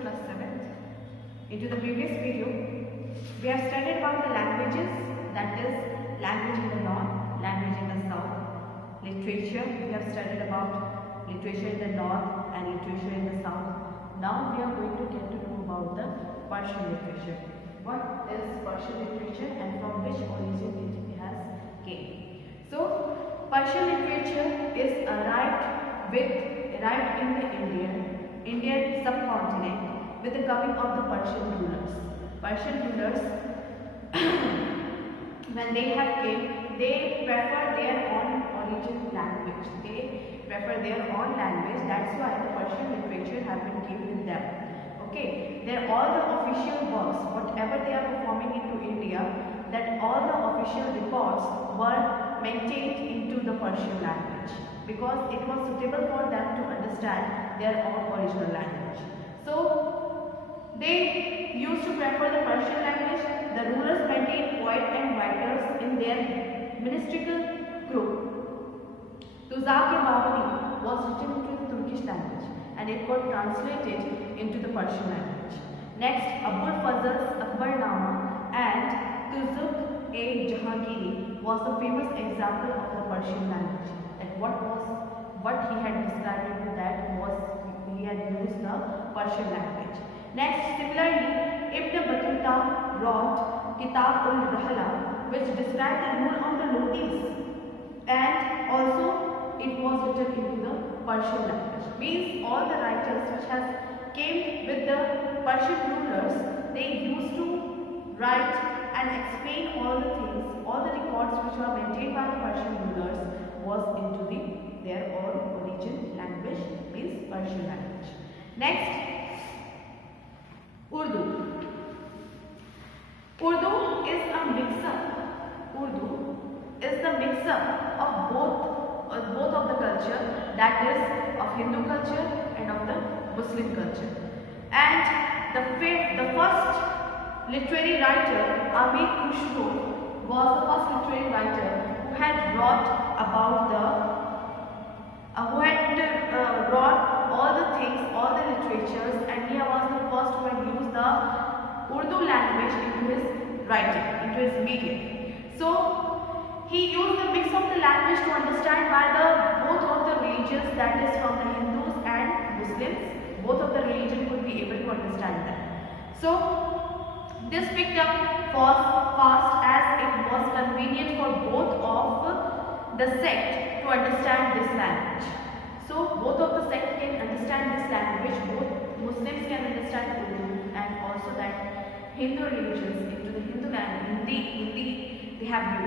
class 7th. Into the previous video, we have studied about the languages, that is language in the north, language in the south. Literature, we have studied about literature in the north and literature in the south. Now we are going to get to know about the Persian literature. What is Persian literature and from which origin it has came. So Persian literature is arrived in the Indian subcontinent with the coming of the Persian rulers. Persian rulers when they have came, they prefer their own origin language. They prefer their own language. That's why the Persian literature have been given with them. Okay, they're all the official works, whatever they are performing into India, that all the official records were maintained into the Persian language because it was suitable for them to understand their own original language. So they used to prefer the Persian language. The rulers maintained poets and writers in their ministerial group. Tuzak-e-Babri was written into the Turkish language and it got translated into the Persian language. Next, Abul Fazl's Akbarnama and Tuzuk-e-Jahangiri was the famous example of the Persian language. And what he had described into that was he had used the Persian language. Next, similarly, Ibn Battuta wrote Kitab ul-Rahla, which described the rule of the Lotis, and also it was written into the Persian language. Means all the writers which has came with the Persian rulers, they used to write and explain all the things, all the records which were maintained by the Persian rulers was into their own origin language, means Persian language. Next, Urdu. Urdu is the mix-up of both of the culture, that is of Hindu culture and of the Muslim culture. And the first literary writer, Amir Khushro, was the first literary writer who had wrote all the things, all the literatures, and he was the first who had used the Urdu language into his writing, into his medium. So he used the mix of the language to understand by both of the religions, that is from the Hindus and Muslims. Both of the religions could be able to understand them. So this picked up fast as it was convenient for both of the sect to understand this language. So both of the sect can understand this language, both Muslims can understand Urdu, and also that Hindu religions into the Hindu language, Hindi they have the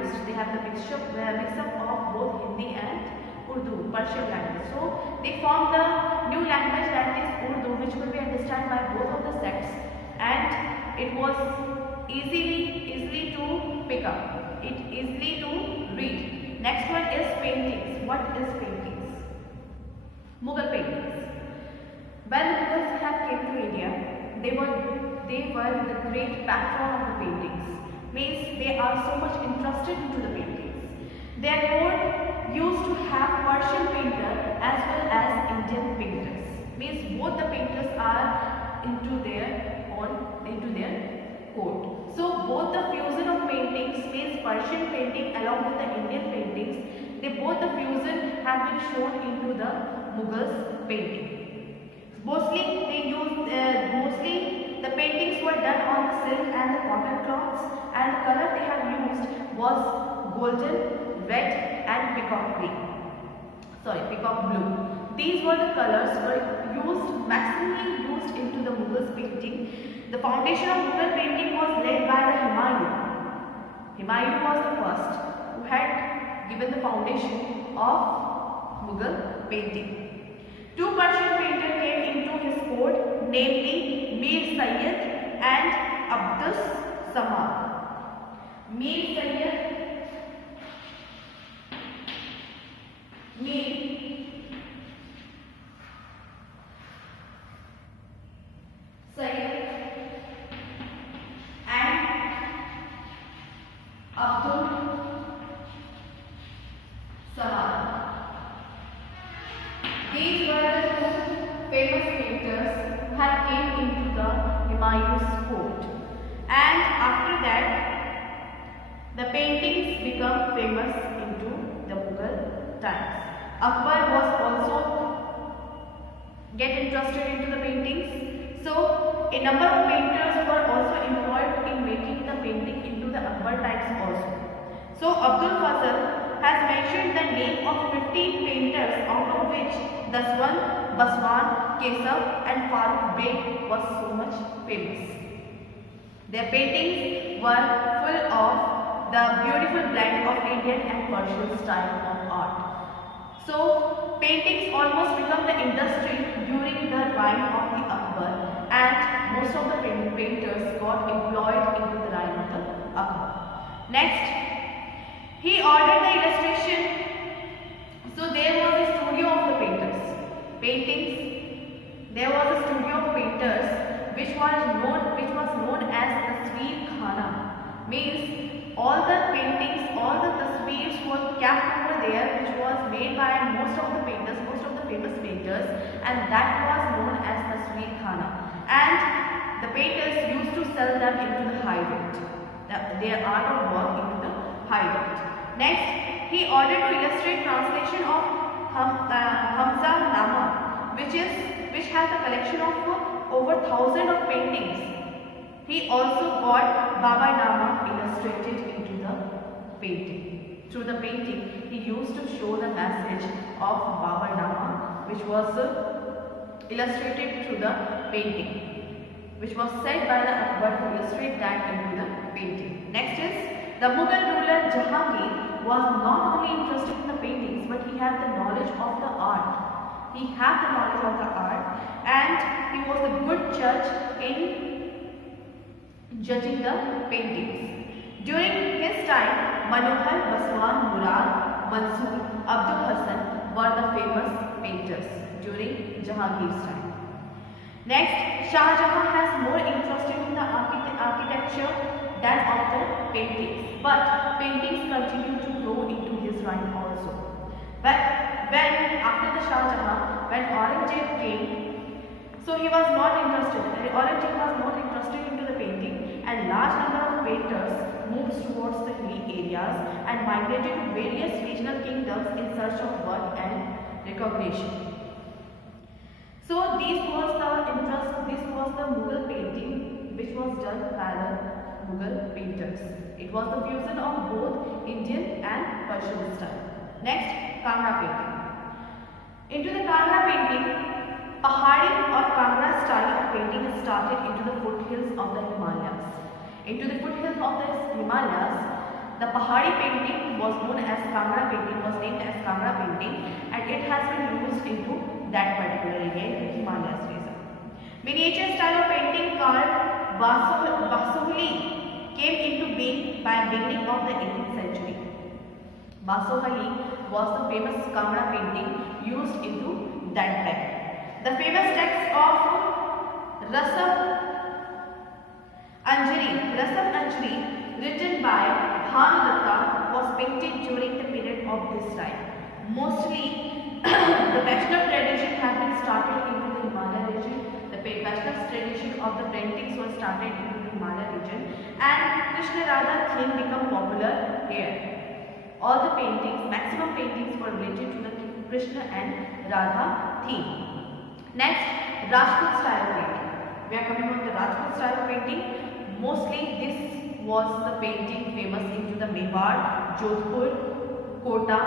mix-up of both Hindi and Urdu, Persian language. So they formed the new language, that is Urdu, which could be understood by both of the sects, and it was easily to pick up, easily to read. Next one is paintings. What is paintings? Mughal paintings. When the Mughals have came to India, they were the great patron of the paintings. Means they are so much interested into the paintings. Their court used to have Persian painter as well as Indian painters. Means both the painters are into their court. So both the fusion of paintings, means Persian painting along with the Indian paintings, both the fusion have been shown into the Mughals painting. Mostly the paintings were done on the silk and the cotton cloths, and the color they have used was golden, red and peacock blue. These were the colors maximally used into the Mughals painting. The foundation of Mughal painting was laid by the Humayun. Humayun was the first who had given the foundation of Mughal painting. Two Persian painters came into his court, namely Mir Sayyid and Abdus Samad. Mir Sayyid and Abdul Samad. These were the two famous painters who had came into The paintings become famous into the Mughal times. Akbar was also get interested into the paintings. So a number of painters were also employed in making the painting into the Akbar times also. So Abdul Fazl has mentioned the name of 15 painters, out of which Daswan, Baswan, Kesav and Farooq Beg was so much famous. Their paintings were full of the beautiful blend of Indian and Persian style of art. So paintings almost become the industry during the reign of the Akbar, and most of the painters got employed into the reign of the Akbar. Next, he ordered the illustration. So there was a studio of the painters. Paintings. There was a studio of painters which was known as Tasveer Khana. Means all the paintings, all the tasveers were kept over there, which was made by most of the painters, most of the famous painters, and that was known as Tasveer Khana. And the painters used to sell them into the high rate. Their art of work into the high rate. Next, he ordered to illustrate translation of Hamza Nama, which has a collection of over 1,000 of paintings. He also got Baba Nama illustrated into the painting. Through the painting, he used to show the message of Baba Nama, which was illustrated through the painting, which was said by the Akbar to illustrate that into the painting. Next is the Mughal ruler Jahangir was not only interested in the paintings, but he had the knowledge of the art. He had the knowledge of the art, and he was a good judge in judging the paintings. During his time, Manohar, Baswan, Murad, Mansoor, Abdul Hassan were the famous painters during Jahangir's time. Next, Shah Jahan has more interest in the architecture than of the paintings, but paintings continue to grow into his reign also. But when after the Shah Jahan, when Aurangzeb came, so he was not interested. Aurangzeb was not interested into the painting, and large number of painters moved towards the hilly areas and migrated to various regional kingdoms in search of work and recognition. So this was the Mughal painting which was done by the Mughal painters. It was the fusion of both Indian and Persian style. Next, Kangra painting. Into the Kangra painting, Pahari or Kangra style of painting is started into the foothills of the Himalayas. Into the foothills of the Himalayas, the Pahari painting was known as Kangra painting, was named as Kangra painting, and it has been used into that particular area, the Himalayas region. Miniature style of painting called Basohali came into being by beginning of the 18th century. Basohali was the famous Kangra painting used into that time. The famous text of Rasam Anjali, written by Bhanudatta, was painted during the period of this time. Mostly, the Vaishnav tradition had been started into the Himalaya region. The Vaishnav tradition of the paintings was started into the Himalaya region, and Krishna Radha theme became popular here. All the paintings, maximum paintings were related to the Krishna and Radha theme. Next, Rajput style of painting. We are coming on the Rajput style of painting. Mostly this was the painting famous into the Mewar, Jodhpur, Kota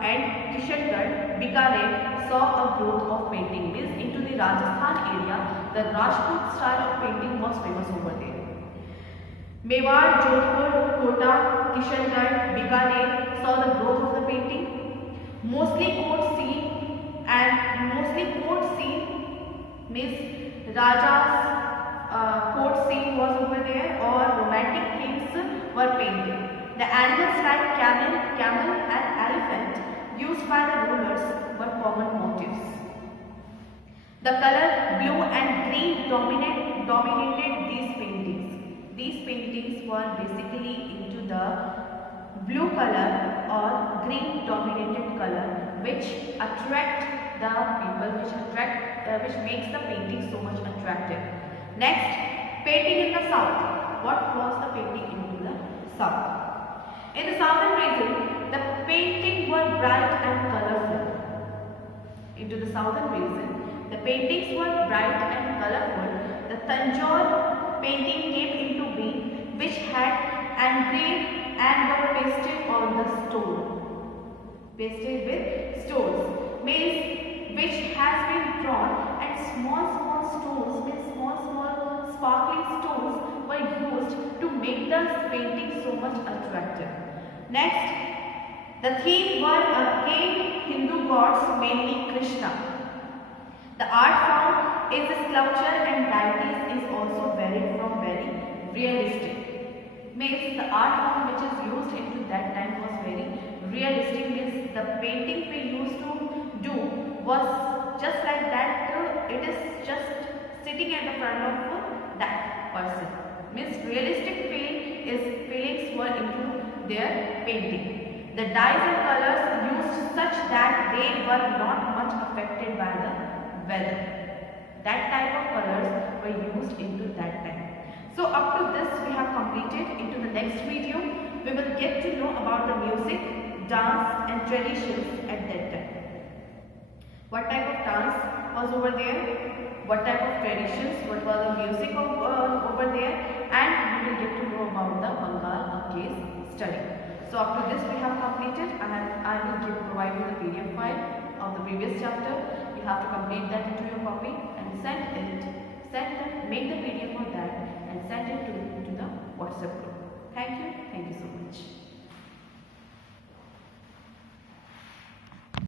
and Kishangarh. Bikaner saw a growth of painting. Means into the Rajasthan area, the Rajput style of painting was famous over there. Mewar, Jodhpur, Kota, Kishangarh, Bikaner saw the growth of the painting. Mostly court scene means Raja's court scene was over there, or romantic themes were painted. The animals like camel and elephant used by the rulers were common motifs. The color blue and green dominated these paintings. These paintings were basically into the blue color or green dominated color, which attract the people, which makes the painting so much attractive. Next, painting in the south. What was the painting into the south? In the southern region, the paintings were bright and colorful. Into the southern region, the paintings were bright and colorful. The Tanjore painting came into being, which had engraved and were pasted on the stone. Pasted with stones, means which has been drawn, and small stones, means small sparkling stones were used to make the painting so much attractive. Next, the theme were again Hindu gods, mainly Krishna. The art form is a sculpture and deities is also very realistic. Means the art form which is used into that time was very realistic. Means the painting we used to do was just like that. It is just sitting at the front of that person. Means realistic feelings were into their painting. The dyes and colors used such that they were not much affected by the weather. That type of colors were used into that time. So up to this we have completed. Into the next video we will get to know about the music, dance and traditions at that time. What type of dance was over there, what type of traditions, what was the music over there, and we will get to know about the Bengal case study. So up to this we have completed, and I will provide you the PDF file of the previous chapter. You have to complete that into your copy and make the PDF for that and send it to the WhatsApp group. Thank you so much.